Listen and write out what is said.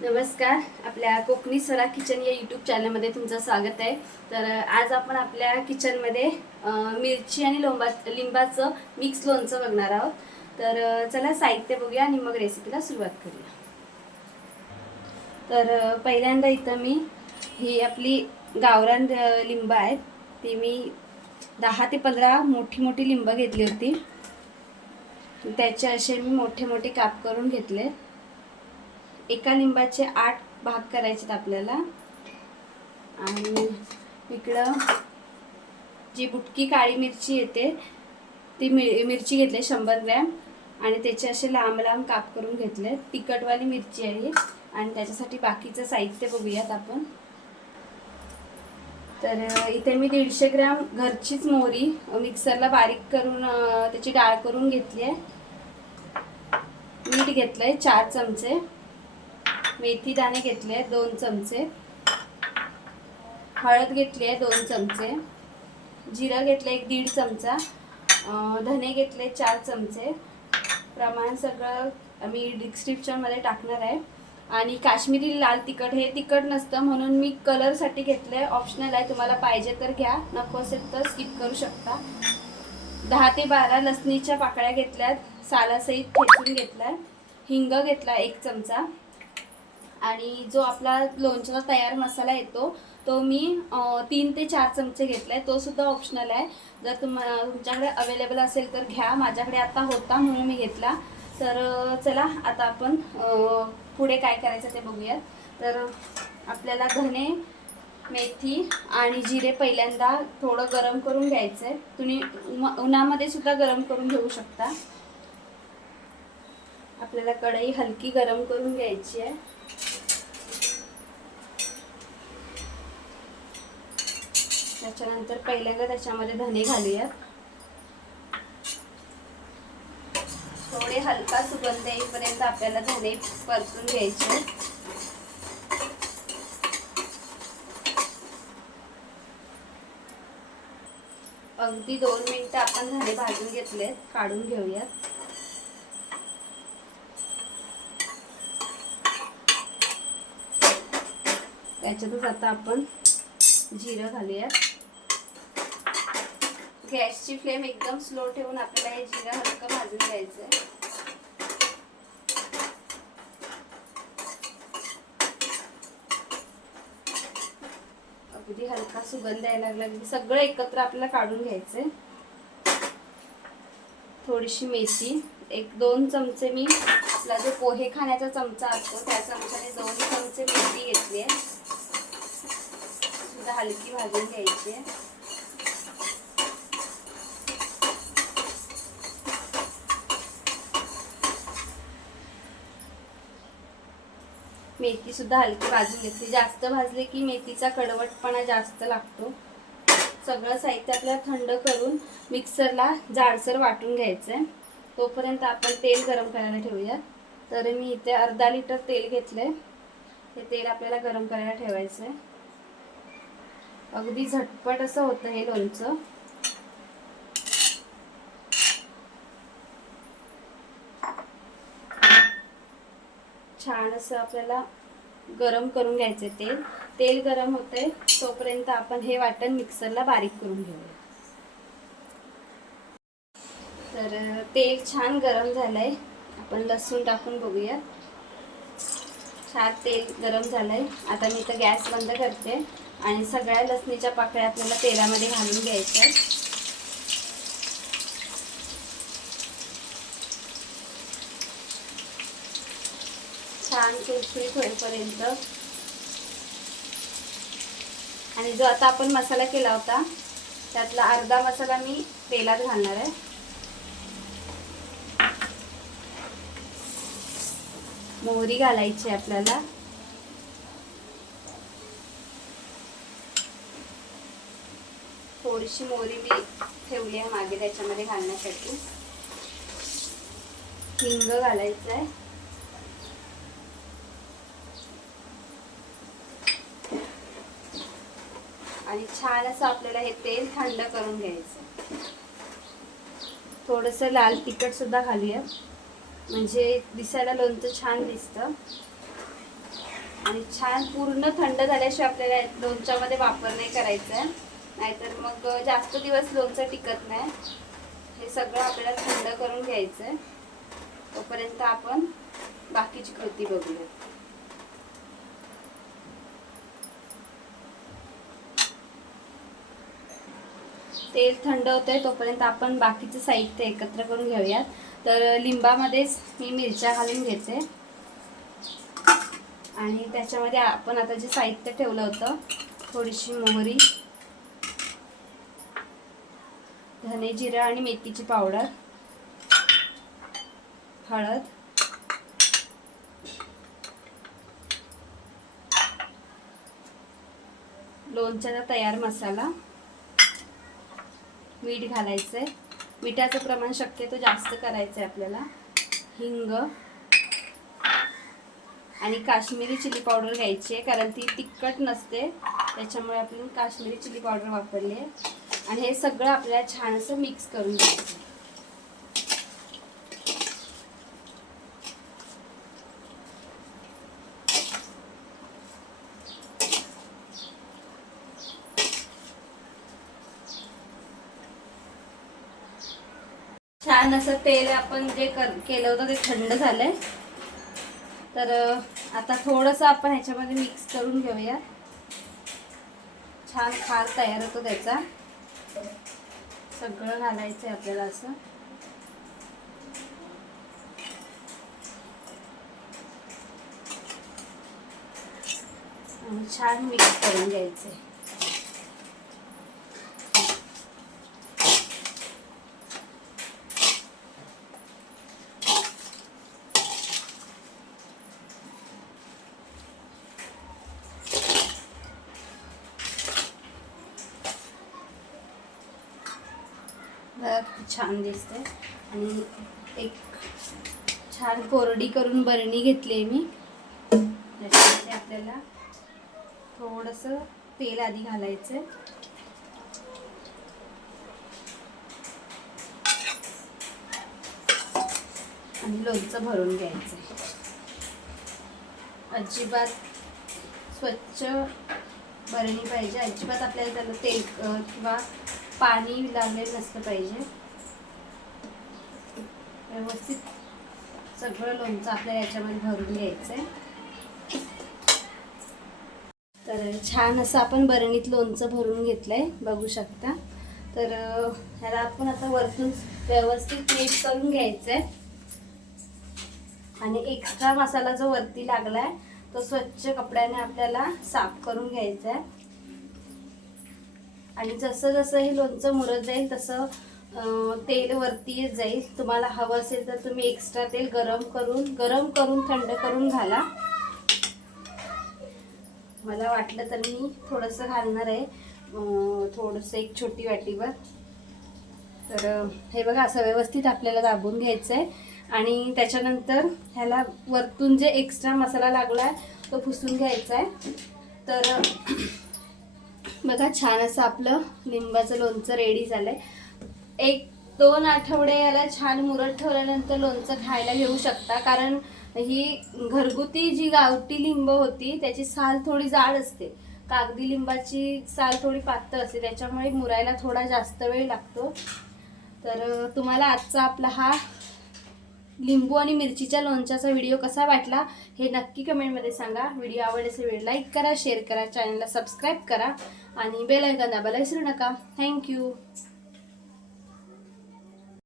नमस्कार. आपल्या कोकणी सरा किचन या यूट्यूब चॅनलमध्ये तुमचं स्वागत आहे. तर आज आपण आपल्या किचनमध्ये मिरची आणि लोंबा लिंबाचं मिक्स लोणचं बघणार आहोत. तर चला साहित्य बघूया आणि मग रेसिपीला सुरुवात करूया. तर पहिल्यांदा इथं मी ही आपली गावरान लिंब आहेत. ती मी दहा ते पंधरा मोठी मोठी लिंब घेतली होती. त्याचे असे मी मोठे मोठे काप करून घेतले. एका लिंबाचे आठ भाग करायचे आपल्याला. आणि इकडं जी बुटकी काळी मिरची येते ती मि मिरची घेतली शंभर ग्रॅम. आणि त्याचे असे लांब लांब काप करून घेतले. तिखटवाली मिरची आहे आणि त्याच्यासाठी बाकीचं साहित्य बघूयात आपण. तर इथे मी दीडशे ग्रॅम घरचीच मोहरी मिक्सरला बारीक करून त्याची डाळ करून घेतली आहे. मीठ घेतलं आहे चार चमचे. मेथी दाणे घेतले आहेत दोन चमचे. हळद घेतली आहे दोन चमचे. जिरं घेतलं एक दीड चमचा. धने घेतले चार चमचे. प्रमाण सगळं मी डिस्क्रिप्शनमध्ये टाकणार आहे. आणि काश्मीरी लाल तिखट हे तिखट नसतं म्हणून मी कलरसाठी घेतलं आहे ऑप्शनल आहे तुम्हाला पाहिजे तर घ्या. नको असेल तर स्किप करू शकता. दहा ते बारा लसणीच्या पाकळ्या घेतल्यात. सालासहित ठेचून घेतलाय हिंग घेतला एक चमचा. आणि जो आपला लोणच्याचा तयार मसाला येतो तो मी तीन ते चार चमचे घेतलाय. तो सुद्धा ऑप्शनल आहे. जर तुम तुमच्याकडे अवेलेबल असेल तर घ्या. माझ्याकडे आता होता म्हणून मी घेतला. तर चला आता आपण पुढे काय करायचं ते बघूयात. तर आपल्याला धने मेथी आणि जिरे पहिल्यांदा थोडं गरम करून घ्यायचं आहे तुम्ही उम- उन्हामध्ये सुद्धा गरम करून घेऊ शकता. आपल्याला कढई हलकी गरम करून घ्यायची आहे. त्याच्यानंतर पहिल्यांदा त्याच्यामध्ये धने घालूयात. थोडे हलका सुगंध येईपर्यंत आपल्याला धने परतून घ्यायचे अगदी दोन मिनिटं आपण धने भाजून घेतलेत काढून घेऊयात. त्याच्यातच आता आपण जिरं घालूयात गॅसची फ्लेम एकदम स्लो ठेवून आपल्याला हे जिरं हलकं भाजून घ्यायचं आहे अगदी हलका सुगंध यायला लागला सगळं एकत्र आपल्याला काढून घ्यायचंय. थोडीशी मेथी एक दोन चमचे मी आपला जो पोहे खाण्याचा चमचा असतो त्या चमच्याने दोन चमचे मेथी घेतली आहे. सुद्धा हलकी भाजून घ्यायची. आहे मेथी सुद्धा हलकी भाजून घेतली. जास्त भाजली की मेथीचा कडवटपणा जास्त लागतो. सगळं साहित्य आपल्याला थंड करून मिक्सरला जाडसर वाटून घ्यायचं आहे तोपर्यंत आपण तेल गरम करायला ठेवूया. तर मी इथे अर्धा लिटर तेल घेतलं आहे हे तेल आपल्याला गरम करायला ठेवायचं आहे अगदी झटपट असं होतं हे लोणचं. छान असं आपल्याला गरम करून घ्यायचं तेल. तेल गरम होते तोपर्यंत आपण हे वाटण मिक्सरला बारीक करून घेऊया. तर तेल छान गरम झालंय. आपण लसूण टाकून बघूया छान तेल गरम झालंय. आता मी इथं गॅस बंद करते. आणि सगळ्या लसणीच्या पाकळ्या आपल्याला तेलामध्ये घालून घ्यायच्या आहेत. छान कुरकुरीत होईपर्यंत. आणि जो आता आपण मसाला केला होता त्यातला अर्धा मसाला मी तेलात घालणार आहे. मोहरी घालायची आहे आपल्याला. थोडीशी मोहरी मी ठेवली आहे मागे त्याच्यामध्ये घालण्यासाठी. हिंग घालायचं आहे. आणि छान असं आपल्याला हे तेल थंड करून घ्यायचं थोडंसं लाल तिखट सुद्धा घालूया म्हणजे दिसायला लोणचं छान दिसतं. आणि छान पूर्ण थंड झाल्याशिवाय आपल्याला लोणच्यामध्ये वापर नाही करायचा आहे. नाहीतर मग जास्त दिवस लोणचं टिकत नाही. हे सगळं आपल्याला थंड करून घ्यायचं आहे तोपर्यंत आपण बाकीची कृती बघूया. तेल थंड होतंय तोपर्यंत आपण बाकीचं साहित्य एकत्र करून घेऊयात. तर लिंबामध्येच मी मिरच्या घालून घेते. आणि त्याच्यामध्ये आपण आता जे साहित्य ठेवलं होतं थोडीशी मोहरी धने जिरा आणि मेथीची पावडर हळद. लोणच्याचा तयार मसाला. मीठ घालायचंय. मिठाचं प्रमाण शक्यतो जास्त करायचं आहे आपल्याला. हिंग. आणि काश्मीरी चिली पावडर घ्यायची आहे कारण ती तिखट नसते. त्याच्यामुळे आपण काश्मीरी चिली पावडर वापरली आहे आणि हे सगळं आपल्याला छान असं मिक्स करून घ्यायचं. छान असं तेल आपण जे कर केलं होतं ते थंड झालंय. तर आता थोडंसं आपण ह्याच्यामध्ये मिक्स करून घेऊया. छान खार तयार होतो त्याचा. सगळं घालायचं आहे आपल्याला असं. छान मिक्स करून घ्यायचं आहे. छान दिसते आणि एक छान कोरडी करून बरणी घेतली आहे मी. त्याच्यामध्ये आपल्याला थोडंसं तेल आधी घालायचं आहे आणि लोणचं भरून घ्यायचं आहे अजिबात स्वच्छ भरणी पाहिजे. अजिबात आपल्याला त्याला तेल किंवा पाणी लागलेलं नसलं पाहिजे. व्यवस्थित सगळं लोणचं आपल्याला याच्यामध्ये भरून घ्यायचं आहे. तर छान असं आपण बरणीत लोणचं भरून घेतलं आहे बघू शकता. तर ह्याला आपण आता वरतून व्यवस्थित नीट करून घ्यायचं आहे आणि एक्स्ट्रा मसाला जो वरती लागलाय तो स्वच्छ कपड्याने आपल्याला साफ करून घ्यायचा आहे आणि जसं जसं हे लोणचं मुरत जाईल तसं तेल वरती जाईल. तुम्हाला हवं असेल तर तुम्ही एक्स्ट्रा तेल गरम करून गरम करून थंड करून घाला. मला वाटलं तर मी थोडंसं घालणार आहे. थोडंसं एक छोटी वाटीवर तर हे बघा असं व्यवस्थित आपल्याला दाबून घ्यायचं आहे आणि त्याच्यानंतर ह्याला वरतून जे एक्स्ट्रा मसाला लागला आहे तो पुसून घ्यायचा आहे तर बघा छान असं आपलं लिंबाचं लोणचं रेडी झालंय. एक दोन आठवडे याला छान मुरत ठेवल्यानंतर लोणचं खायला घेऊ शकता. कारण ही घरगुती जी गावठी लिंब होती त्याची साल थोडी जाड असते. कागदी लिंबाची साल थोडी पातळ असते त्याच्यामुळे मुरायला थोडा जास्त वेळ लागतो. तर तुम्हाला आजचा आपला हा लिंबू आणि मिरचीच्या लोणच्याचा व्हिडिओ कसा वाटला हे नक्की कमेंटमध्ये सांगा. व्हिडिओ आवडल्यास व्हिडिओ लाईक करा शेअर करा चॅनलला सबस्क्राईब करा आणि बेल आयकॉन दाबायला विसरू नका. थँक्यू.